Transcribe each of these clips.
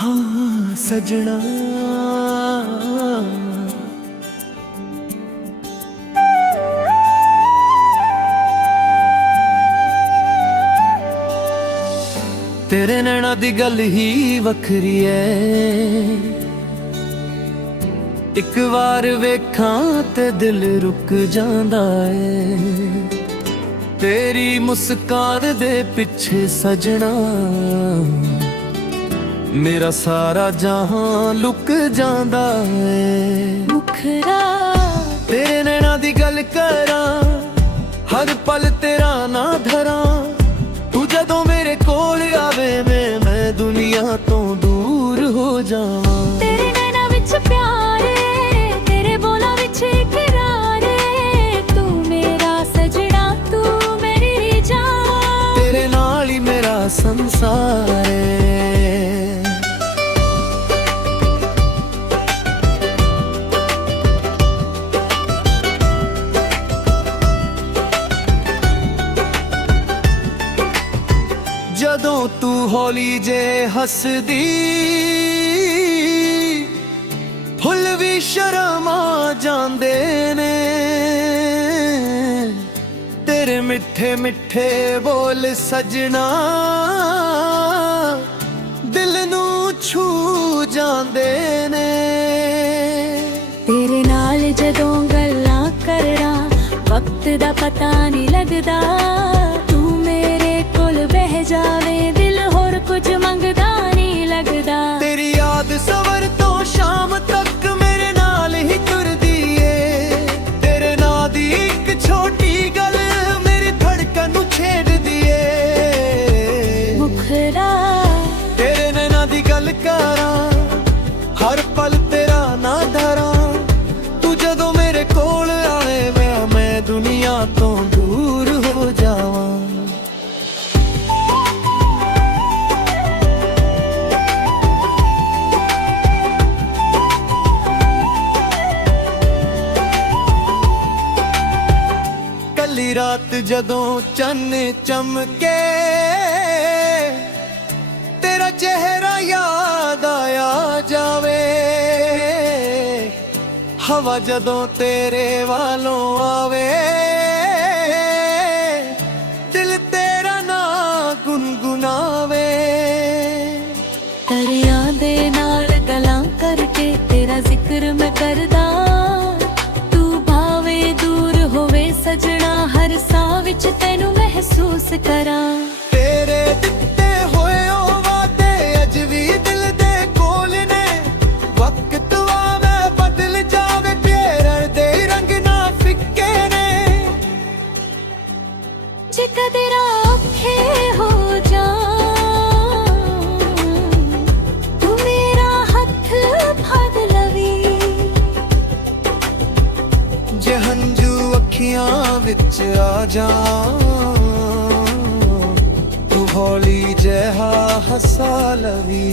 हाँ सजना तेरे नैना दी गल ही वखरी है। एक बार वेखां ते दिल रुक जांदा है। तेरी मुस्कान दे पिछे सजना मेरा सारा जहां लुक जांदा है। मुखरा तेरे नैना दी गल करा हर पल तेरा ना धरा। तू जदों मेरे कोल आवे मैं दुनिया तो दूर हो जावां। तेरे नैना विच प्यार है, तेरे बोला विच इकरार है। तू मेरा सजना तू मेरी जान, तेरे नाल ही मेरा संसार है। जदों तू हौली जे हसदी फुल भी शर्मा जांदे ने। तेरे मिठे मिठे बोल सजना दिल नू छू जांदे ने। तेरे नाल जदों गल्लां करा वक्त दा पता नहीं लगदा। तू मेरे कोल बह जावे दिल होर कुछ मंगदा नहीं लगदा। तेरी याद सवर तो शाम तक मेरे नाल ही तुरदी है। तेरे नां दी एक छोटी गल मेरी धड़कन नू छेड़दी है। मुखरा तेरे नैना दी गल करा हर पल तेरा ना धरा। तू जदों मेरे कोल आवे मैं दुनिया तो दूर हो जावां। कली रात जदों चन्न चमके तेरा चेहरा याद आया जावे। हवा जदों तेरे वालों आवे दिल तेरा ना गुनगुनावे। दरिया दे नाल गलां करके तेरा जिक्र मैं करदा। तू भावे दूर होवे सजना हर साह विच तैनू महसूस करा। तेरे दिते होए ओ वादे अज भी दिल दे कोल ने। वक्त आवे बदल जावे तेरे दे रंग ना फिक्के ने। जे कदे औखे हो जा तू मेरा हथ फड़ लवी। जे हंजू अखियां विच आ जा तू हौली जहा हसा लवी।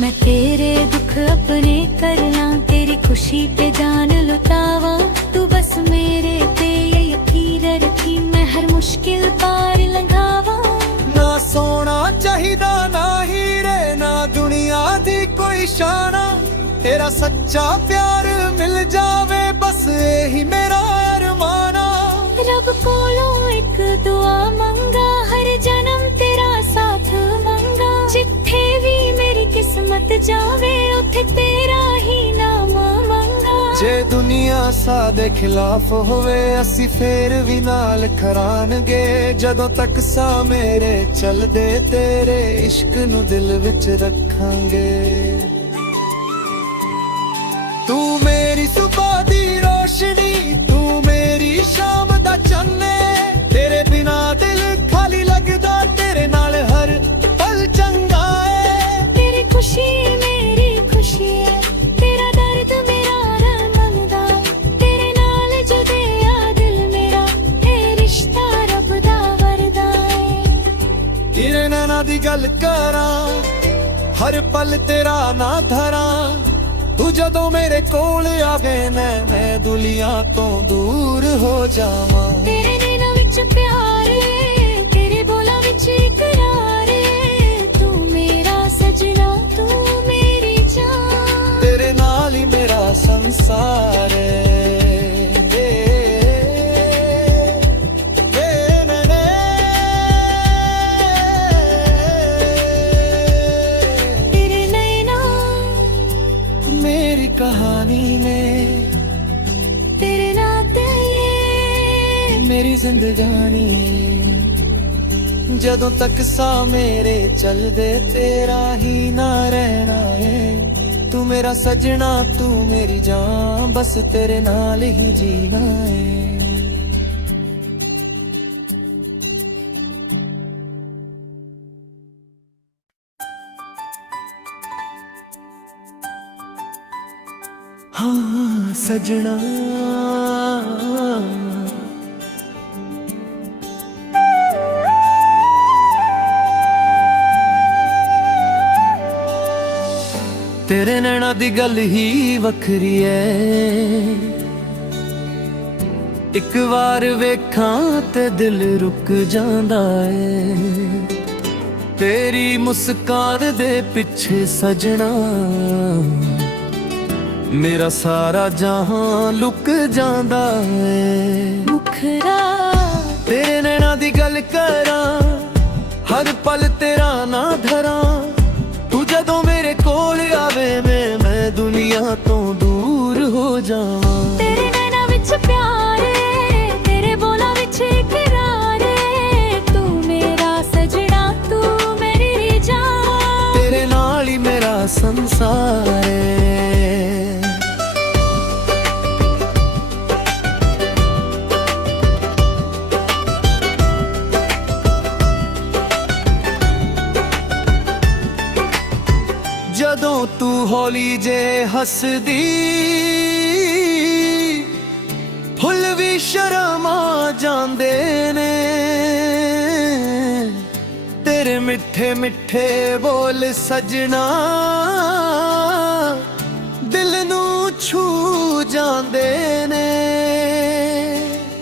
मैं तेरे दुख अपने करना तेरी खुशी पे जान लुटावा। तू बस मेरे ते यकीन रखी मैं हर मुश्किल पार लंघावा। ना सोना चाहिदा ना हीरे ना दुनिया दी कोई शाना। तेरा सच्चा प्यार मिल जावे बस यही मेरा अरमाना। रब कोलों एक दुआ मंगा हर जन्म तेरा साथ मंगा। जिथे भी मेरी किस्मत जावे उथे तेरा ही नाम मंगा। जे दुनिया सादे खिलाफ होवे असी फेर भी नाल खरानगे। जदों तक सा मेरे चलदे तेरे इश्क नू दिल विच रखांगे। तू मेरी सुबह दी रोशनी तू मेरी शाम दा चन्ने। तेरे बिना दिल खाली लगदा तेरे नाल हर पल चंगा है। तेरी खुशी मेरी खुशी है तेरा दर्द मेरा रमंदा। तेरे नाल जुदे आ दिल मेरा ए रिश्ता रब दा वरदा है। तेरे नैना दी गल करा हर पल तेरा ना धरा। तू जदों मेरे कोल आवे मैं दुनिया तो दूर हो जावां। तेरे नैना विच प्यार है तेरे बोला विच इकरार है। तू मेरा सजना ਜ਼ਿੰਦਗਾਨੀ। ਜਦੋਂ ਤੱਕ ਸਾਹ ਮੇਰੇ ਚੱਲਦੇ ਤੇਰਾ ਹੀ ਨਾ ਰਹਿਣਾ ਏ। ਤੂੰ ਮੇਰਾ ਸਜਣਾ ਤੂੰ ਮੇਰੀ ਜਾਨ, ਬਸ ਤੇਰੇ ਨਾਲ ਹੀ ਜੀਣਾ ਏ। हाँ सजना तेरे नैना दी गल ही वखरी है। एक बार वेखां ते दिल रुक जांदा है। तेरी मुस्कान दे पिछे सजना मेरा सारा जहां लुक जांदा है। मुखरा तेरे नैना दी गल करां, हर पल तेरा ना धरां। तू जदों मेरे कोल आवे मैं दुनिया तो दूर हो जावां। तेरे नैना विच प्यार है, तेरे बोला विच इकरार है। तू मेरा सजना तू मेरी जान, तेरे नाल ही मेरा संसार है। ਜਦੋਂ ਤੂੰ ਹੌਲੀ ਜੇ ਹੱਸਦੀ, ਫੁੱਲ ਵੀ ਸ਼ਰਮਾ ਜਾਂਦੇ ਨੇ। ਤੇਰੇ ਮਿੱਠੇ ਮਿੱਠੇ ਬੋਲ ਸਜਣਾ ਦਿਲ ਨੂੰ ਛੂ ਜਾਂਦੇ ਨੇ।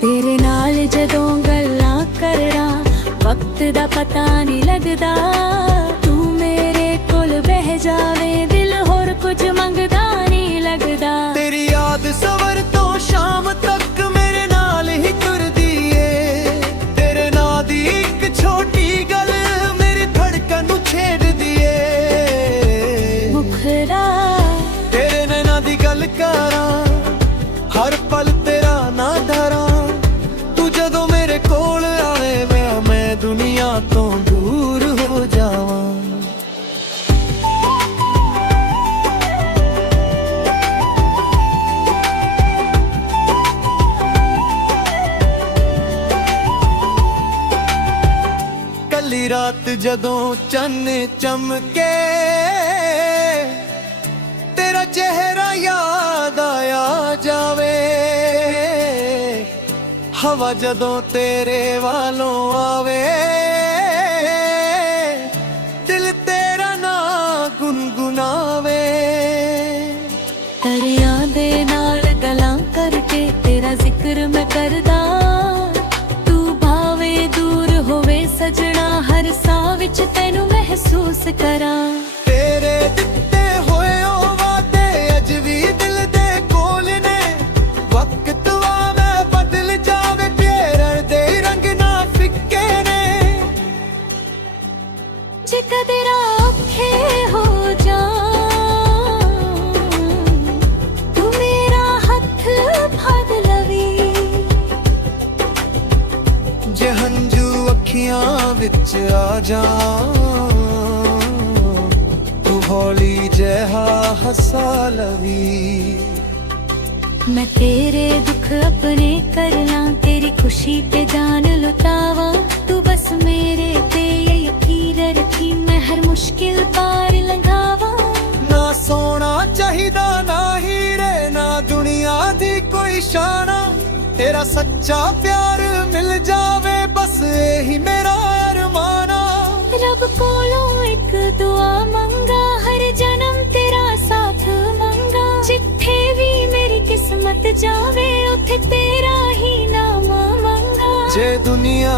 तेरे नाल जदों गल्लां करना वक्त दा पता नहीं लगदा। तू मेरे कोल बह जावे दिल होर कुछ मंगदा नहीं लगदा। तेरी याद सवर तो शाम तक मेरे नाल ही तुरदी ए। तेरे नां दी इक छोटी गल मेरी धड़कन नूं छेड़दी ए। मुखरा तेरे नैना दी गल करां, हर पल तेरा ना धरां। तू जदों मेरे कोल आवे मैं दुनिया तो दूर हो जावां। कली रात जदों चन्न चमके, तेरा चेहरा याद आया जावे। हवा जदों तेरे वालों आवे, दिल तेरा ना गुनगुनावे। दरिया दे नाल गल्लां करके तेरा जिक्र मैं करदा। तू भावे दूर होवे सजना, हर साह विच तैनू महसूस करां। तेरे दिते होए ओ वादे अज भी दिल दे कोल ने। वक्त आवे बदल जावे, तेरे दे रंग ना फिक्के ने। जे कदे औखे हो जां, तू मेरा हथ फड़ लवी। जे हंझू अखियां विच आ जां, तू हौली जहा हसा लवी। मैं तेरे दुख अपने करना, तेरी खुशी पे जान लुटावा। तू बस मेरे ते ये यकीन रखी, मैं हर मुश्किल पार लंघावा। ना सोना चाहिदा ना हीरे, ना दुनिया दी कोई शाना। तेरा सच्चा प्यार मिल जावे, बस यही मेरा अरमाना। रब कोलों एक दुआ मंगा, हर जन्म तेरा साथ मंगा। जिथे भी मेरी किस्मत जावे, उथे तेरा ही नाम मंगा। जे दुनिया